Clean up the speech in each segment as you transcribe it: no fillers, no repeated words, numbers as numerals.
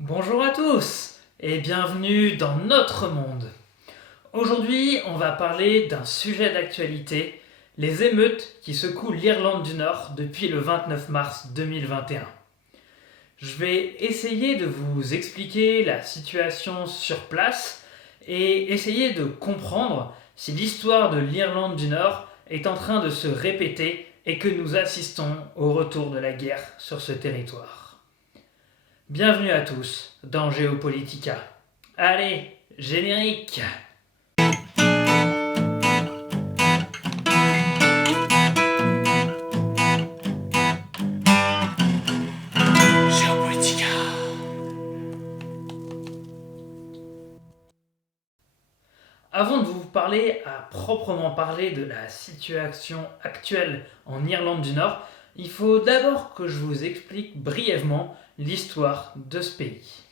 Bonjour à tous et bienvenue dans notre monde. Aujourd'hui, on va parler d'un sujet d'actualité, les émeutes qui secouent l'Irlande du Nord depuis le 29 mars 2021. Je vais essayer de vous expliquer la situation sur place et essayer de comprendre si l'histoire de l'Irlande du Nord est en train de se répéter et que nous assistons au retour de la guerre sur ce territoire. Bienvenue à tous dans Géopolitica. Allez, générique. Géopolitica. Avant de vous parler à proprement parler de la situation actuelle en Irlande du Nord, il faut d'abord que je vous explique brièvement l'histoire de ce pays.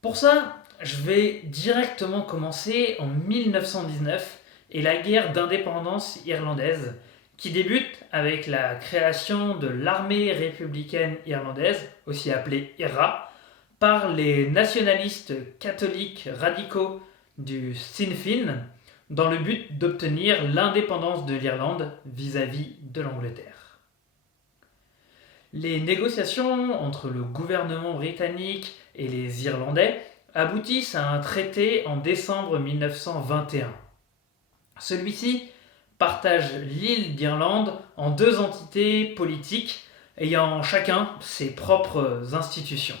Pour ça, je vais directement commencer en 1919 et la guerre d'indépendance irlandaise qui débute avec la création de l'armée républicaine irlandaise, aussi appelée IRA, par les nationalistes catholiques radicaux du Sinn Féin dans le but d'obtenir l'indépendance de l'Irlande vis-à-vis de l'Angleterre. Les négociations entre le gouvernement britannique et les Irlandais aboutissent à un traité en décembre 1921. Celui-ci partage l'île d'Irlande en deux entités politiques ayant chacun ses propres institutions.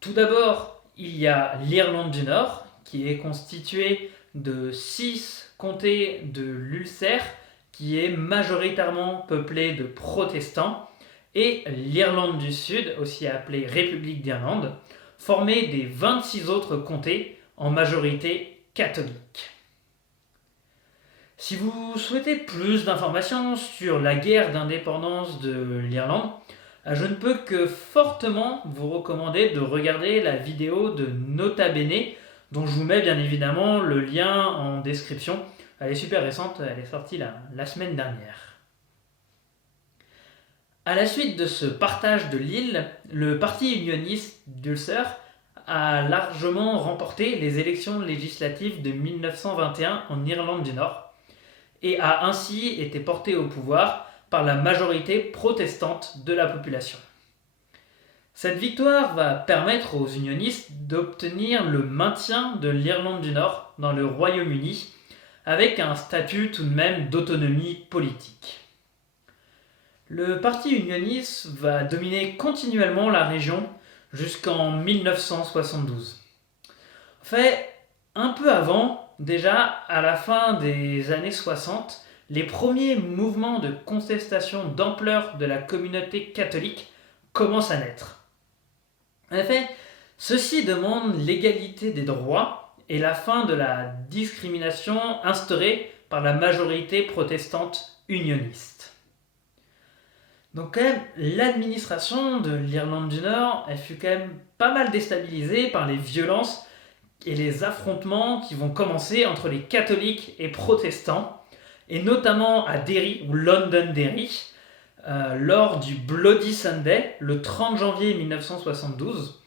Tout d'abord, il y a l'Irlande du Nord, qui est constituée de 6 comtés de l'Ulster, qui est majoritairement peuplée de protestants, et l'Irlande du Sud, aussi appelée République d'Irlande, formée des 26 autres comtés, en majorité catholiques. Si vous souhaitez plus d'informations sur la guerre d'indépendance de l'Irlande, je ne peux que fortement vous recommander de regarder la vidéo de Nota Bene, dont je vous mets bien évidemment le lien en description. Elle est super récente, elle est sortie la semaine dernière. À la suite de ce partage de l'île, le parti unioniste d'Ulster a largement remporté les élections législatives de 1921 en Irlande du Nord et a ainsi été porté au pouvoir par la majorité protestante de la population. Cette victoire va permettre aux unionistes d'obtenir le maintien de l'Irlande du Nord dans le Royaume-Uni avec un statut tout de même d'autonomie politique. Le parti unioniste va dominer continuellement la région jusqu'en 1972. En fait, un peu avant, déjà à la fin des années 60, les premiers mouvements de contestation d'ampleur de la communauté catholique commencent à naître. En effet, ceux-ci demandent l'égalité des droits et la fin de la discrimination instaurée par la majorité protestante unioniste. Donc quand même, l'administration de l'Irlande du Nord, elle fut quand même pas mal déstabilisée par les violences et les affrontements qui vont commencer entre les catholiques et protestants, et notamment à Derry, ou Londonderry, lors du Bloody Sunday, le 30 janvier 1972,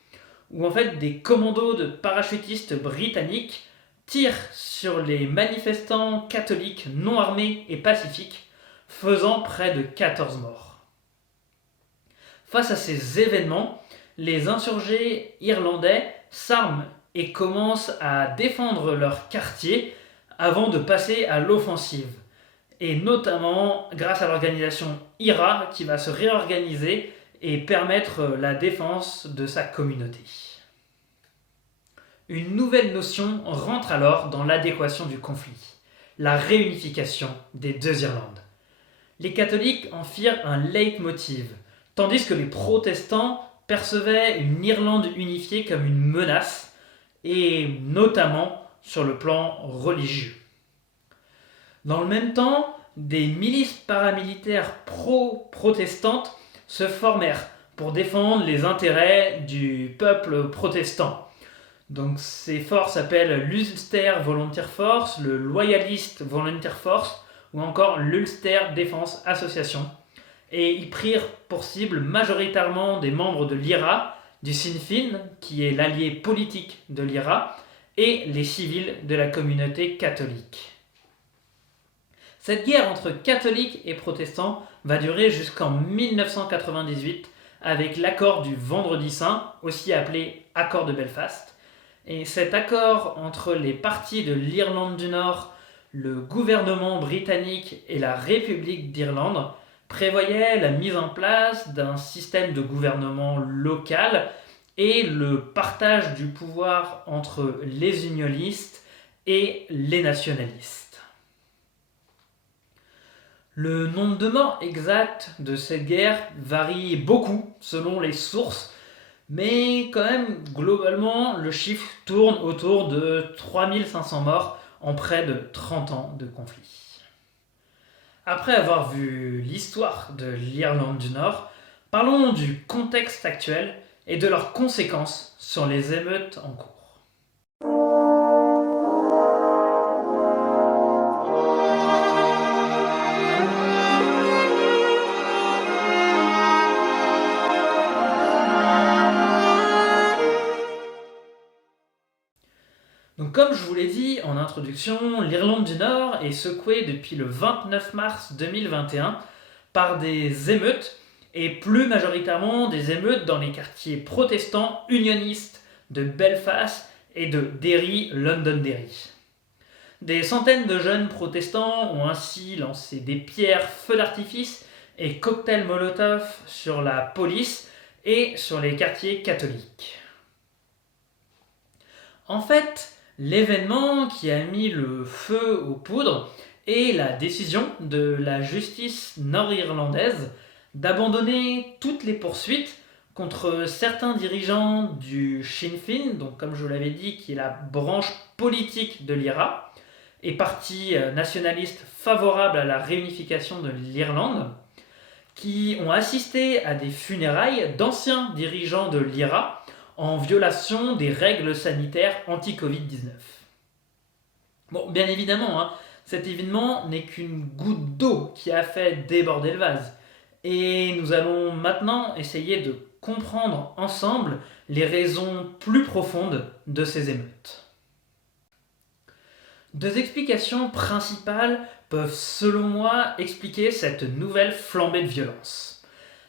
où en fait des commandos de parachutistes britanniques tirent sur les manifestants catholiques non armés et pacifiques, faisant près de 14 morts. Face à ces événements, les insurgés irlandais s'arment et commencent à défendre leur quartier avant de passer à l'offensive. Et notamment grâce à l'organisation IRA qui va se réorganiser et permettre la défense de sa communauté. Une nouvelle notion rentre alors dans l'adéquation du conflit, la réunification des deux Irlandes. Les catholiques en firent un leitmotiv, tandis que les protestants percevaient une Irlande unifiée comme une menace, et notamment sur le plan religieux. Dans le même temps, des milices paramilitaires pro-protestantes se formèrent pour défendre les intérêts du peuple protestant. Donc ces forces s'appellent l'Ulster Volunteer Force, le Loyalist Volunteer Force ou encore l'Ulster Defense Association. Et ils prirent pour cible majoritairement des membres de l'IRA, du Sinn Féin, qui est l'allié politique de l'IRA, et les civils de la communauté catholique. Cette guerre entre catholiques et protestants va durer jusqu'en 1998 avec l'accord du Vendredi Saint, aussi appelé accord de Belfast. Et cet accord entre les partis de l'Irlande du Nord, le gouvernement britannique et la République d'Irlande prévoyait la mise en place d'un système de gouvernement local et le partage du pouvoir entre les unionistes et les nationalistes. Le nombre de morts exact de cette guerre varie beaucoup selon les sources, mais quand même, globalement, le chiffre tourne autour de 3500 morts en près de 30 ans de conflit. Après avoir vu l'histoire de l'Irlande du Nord, parlons du contexte actuel et de leurs conséquences sur les émeutes en cours. Donc comme je vous l'ai dit en introduction, l'Irlande du Nord est secouée depuis le 29 mars 2021 par des émeutes, et plus majoritairement des émeutes dans les quartiers protestants unionistes de Belfast et de Derry, Londonderry. Des centaines de jeunes protestants ont ainsi lancé des pierres, feux d'artifice et cocktails Molotov sur la police et sur les quartiers catholiques. En fait, l'événement qui a mis le feu aux poudres est la décision de la justice nord-irlandaise d'abandonner toutes les poursuites contre certains dirigeants du Sinn Féin, donc comme je vous l'avais dit, qui est la branche politique de l'IRA, et parti nationaliste favorable à la réunification de l'Irlande, qui ont assisté à des funérailles d'anciens dirigeants de l'IRA en violation des règles sanitaires anti-Covid-19. Bon, bien évidemment, cet événement n'est qu'une goutte d'eau qui a fait déborder le vase. Et nous allons maintenant essayer de comprendre ensemble les raisons plus profondes de ces émeutes. Deux explications principales peuvent, selon moi, expliquer cette nouvelle flambée de violence.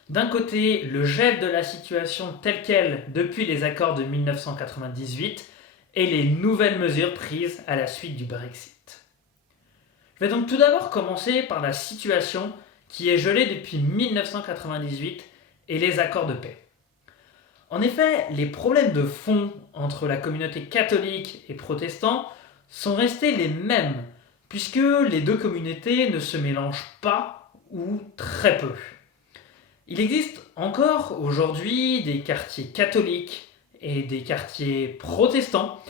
D'un côté, le gel de la situation telle qu'elle depuis les accords de 1998 et les nouvelles mesures prises à la suite du Brexit. Je vais donc tout d'abord commencer par la situation qui est gelée depuis 1998 et les accords de paix. En effet, les problèmes de fond entre la communauté catholique et protestante sont restés les mêmes, puisque les deux communautés ne se mélangent pas ou très peu. Il existe encore aujourd'hui des quartiers catholiques et des quartiers protestants,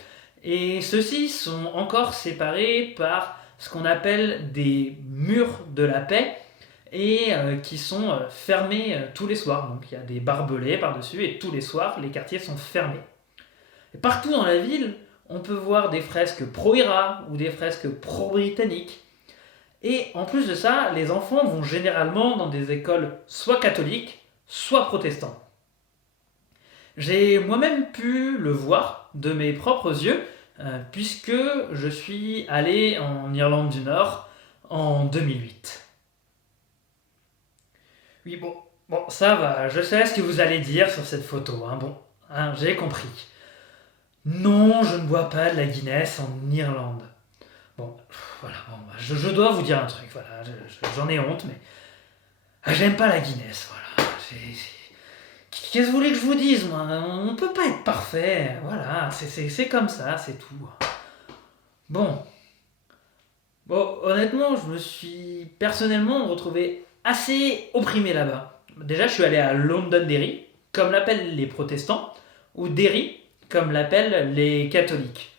et ceux-ci sont encore séparés par ce qu'on appelle des murs de la paix, et qui sont fermés tous les soirs. Donc il y a des barbelés par-dessus, et tous les soirs, les quartiers sont fermés. Et partout dans la ville, on peut voir des fresques pro-IRA ou des fresques pro-britanniques. Et en plus de ça, les enfants vont généralement dans des écoles soit catholiques, soit protestantes. J'ai moi-même pu le voir de mes propres yeux, puisque je suis allé en Irlande du Nord en 2008. Oui, bon, ça va, je sais ce que vous allez dire sur cette photo, j'ai compris. Non, je ne bois pas de la Guinness en Irlande. Je dois vous dire un truc, j'en ai honte, mais j'aime pas la Guinness, voilà. Qu'est-ce que vous voulez que je vous dise, moi? On peut pas être parfait, voilà, c'est comme ça, c'est tout. Bon, honnêtement, je me suis personnellement retrouvé assez opprimé là-bas. Déjà, je suis allé à Londonderry, comme l'appellent les protestants, ou Derry, comme l'appellent les catholiques.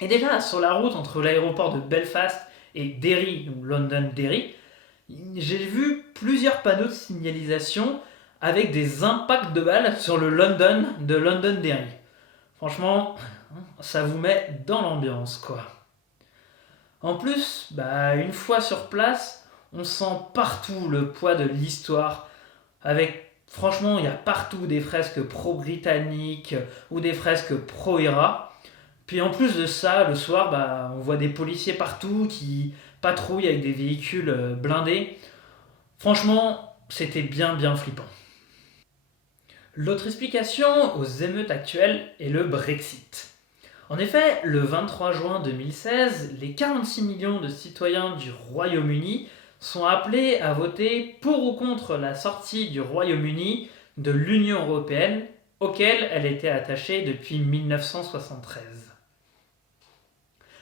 Et déjà, sur la route entre l'aéroport de Belfast et Derry, ou Londonderry, j'ai vu plusieurs panneaux de signalisation avec des impacts de balles sur le London de Londonderry. Franchement, ça vous met dans l'ambiance, quoi. En plus, une fois sur place, on sent partout le poids de l'histoire. Franchement, il y a partout des fresques pro-britanniques ou des fresques pro-IRA. Puis en plus de ça, le soir, on voit des policiers partout qui patrouillent avec des véhicules blindés. Franchement, c'était bien bien flippant. L'autre explication aux émeutes actuelles est le Brexit. En effet, le 23 juin 2016, les 46 millions de citoyens du Royaume-Uni sont appelés à voter pour ou contre la sortie du Royaume-Uni de l'Union européenne, auquel elle était attachée depuis 1973.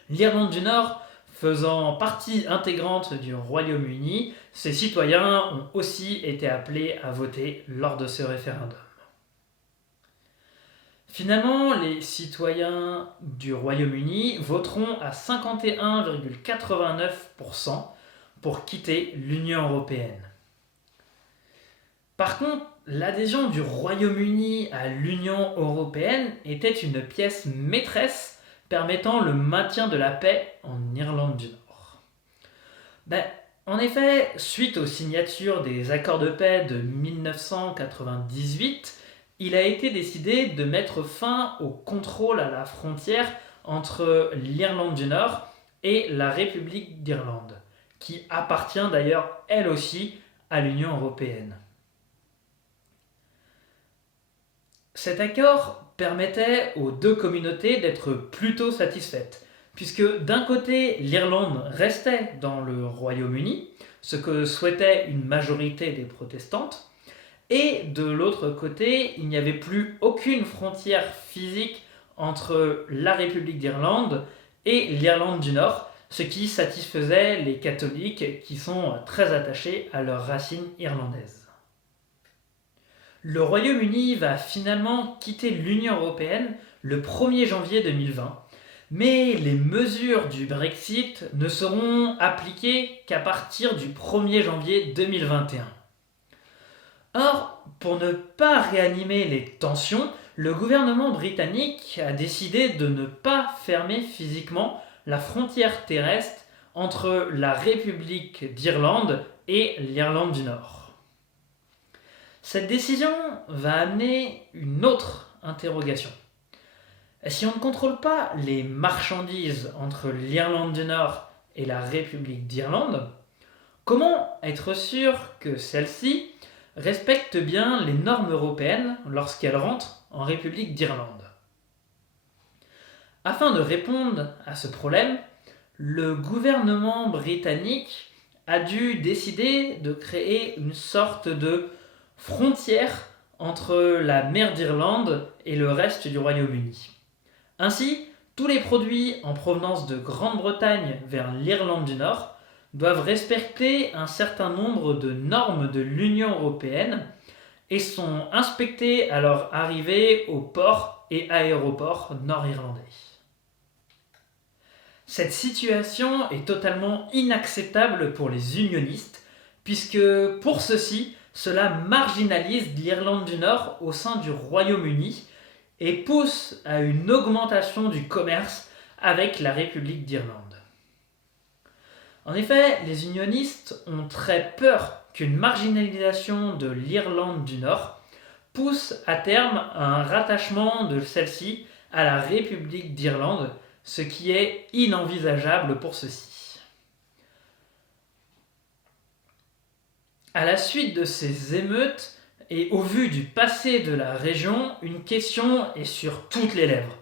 L'Irlande du Nord faisant partie intégrante du Royaume-Uni, ses citoyens ont aussi été appelés à voter lors de ce référendum. Finalement, les citoyens du Royaume-Uni voteront à 51,89% pour quitter l'Union européenne. Par contre, l'adhésion du Royaume-Uni à l'Union européenne était une pièce maîtresse permettant le maintien de la paix en Irlande du Nord. En effet, suite aux signatures des accords de paix de 1998, il a été décidé de mettre fin au contrôle à la frontière entre l'Irlande du Nord et la République d'Irlande, qui appartient d'ailleurs elle aussi à l'Union européenne. Cet accord permettait aux deux communautés d'être plutôt satisfaites, puisque d'un côté l'Irlande restait dans le Royaume-Uni, ce que souhaitait une majorité des protestantes, et de l'autre côté, il n'y avait plus aucune frontière physique entre la République d'Irlande et l'Irlande du Nord, ce qui satisfaisait les catholiques qui sont très attachés à leurs racines irlandaises. Le Royaume-Uni va finalement quitter l'Union européenne le 1er janvier 2020, mais les mesures du Brexit ne seront appliquées qu'à partir du 1er janvier 2021. Or, pour ne pas réanimer les tensions, le gouvernement britannique a décidé de ne pas fermer physiquement la frontière terrestre entre la République d'Irlande et l'Irlande du Nord. Cette décision va amener une autre interrogation. Si on ne contrôle pas les marchandises entre l'Irlande du Nord et la République d'Irlande, comment être sûr que celle-ci respecte bien les normes européennes lorsqu'elle rentre en République d'Irlande? Afin de répondre à ce problème, le gouvernement britannique a dû décider de créer une sorte de frontière entre la mer d'Irlande et le reste du Royaume-Uni. Ainsi, tous les produits en provenance de Grande-Bretagne vers l'Irlande du Nord doivent respecter un certain nombre de normes de l'Union européenne et sont inspectés à leur arrivée aux ports et aéroports nord-irlandais. Cette situation est totalement inacceptable pour les unionistes, puisque pour ceux-ci, cela marginalise l'Irlande du Nord au sein du Royaume-Uni et pousse à une augmentation du commerce avec la République d'Irlande. En effet, les unionistes ont très peur qu'une marginalisation de l'Irlande du Nord pousse à terme à un rattachement de celle-ci à la République d'Irlande, ce qui est inenvisageable pour ceux-ci. À la suite de ces émeutes et au vu du passé de la région, une question est sur toutes les lèvres.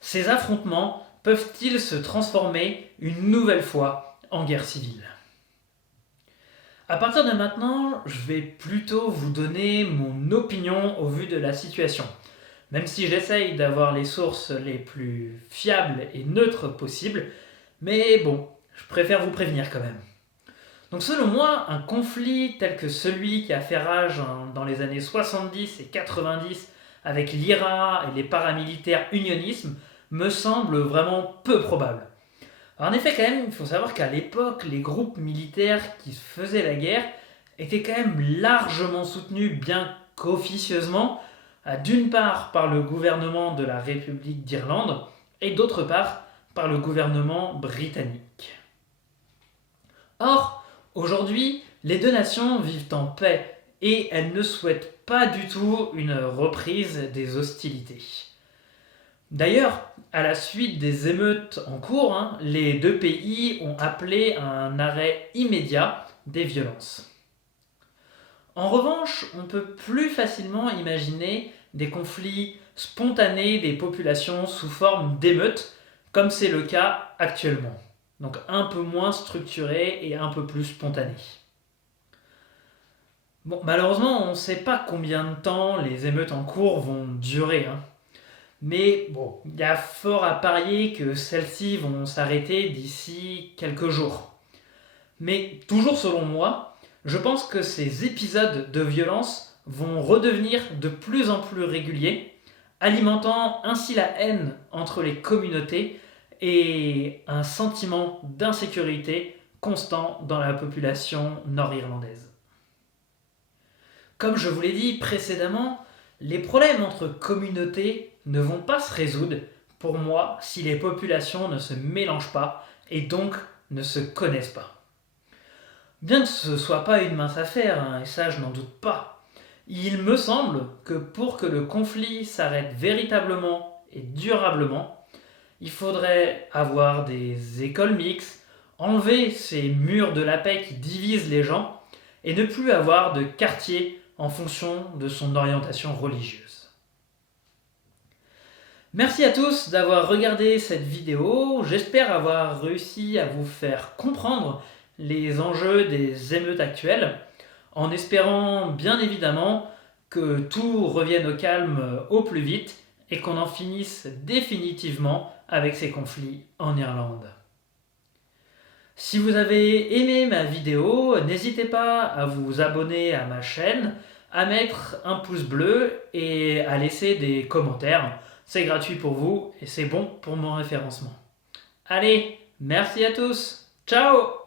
Ces affrontements peuvent-ils se transformer une nouvelle fois en guerre civile? À partir de maintenant, je vais plutôt vous donner mon opinion au vu de la situation. Même si j'essaye d'avoir les sources les plus fiables et neutres possibles, mais bon, je préfère vous prévenir quand même. Donc selon moi, un conflit tel que celui qui a fait rage dans les années 70 et 90 avec l'IRA et les paramilitaires unionistes me semble vraiment peu probable. Alors en effet, quand même, il faut savoir qu'à l'époque, les groupes militaires qui faisaient la guerre était quand même largement soutenu, bien qu'officieusement, d'une part par le gouvernement de la République d'Irlande et d'autre part par le gouvernement britannique. Or, aujourd'hui, les deux nations vivent en paix et elles ne souhaitent pas du tout une reprise des hostilités. D'ailleurs, à la suite des émeutes en cours, les deux pays ont appelé à un arrêt immédiat des violences. En revanche, on peut plus facilement imaginer des conflits spontanés des populations sous forme d'émeutes, comme c'est le cas actuellement. Donc un peu moins structuré et un peu plus spontané. Bon, malheureusement, on ne sait pas combien de temps les émeutes en cours vont durer. Mais bon, il y a fort à parier que celles-ci vont s'arrêter d'ici quelques jours. Mais toujours selon moi, je pense que ces épisodes de violence vont redevenir de plus en plus réguliers, alimentant ainsi la haine entre les communautés et un sentiment d'insécurité constant dans la population nord-irlandaise. Comme je vous l'ai dit précédemment, les problèmes entre communautés ne vont pas se résoudre, pour moi, si les populations ne se mélangent pas et donc ne se connaissent pas. Bien que ce ne soit pas une mince affaire, et ça je n'en doute pas, il me semble que pour que le conflit s'arrête véritablement et durablement, il faudrait avoir des écoles mixtes, enlever ces murs de la paix qui divisent les gens et ne plus avoir de quartier en fonction de son orientation religieuse. Merci à tous d'avoir regardé cette vidéo, j'espère avoir réussi à vous faire comprendre les enjeux des émeutes actuelles, en espérant bien évidemment que tout revienne au calme au plus vite et qu'on en finisse définitivement avec ces conflits en Irlande. Si vous avez aimé ma vidéo, n'hésitez pas à vous abonner à ma chaîne, à mettre un pouce bleu et à laisser des commentaires. C'est gratuit pour vous et c'est bon pour mon référencement. Allez, merci à tous. Ciao!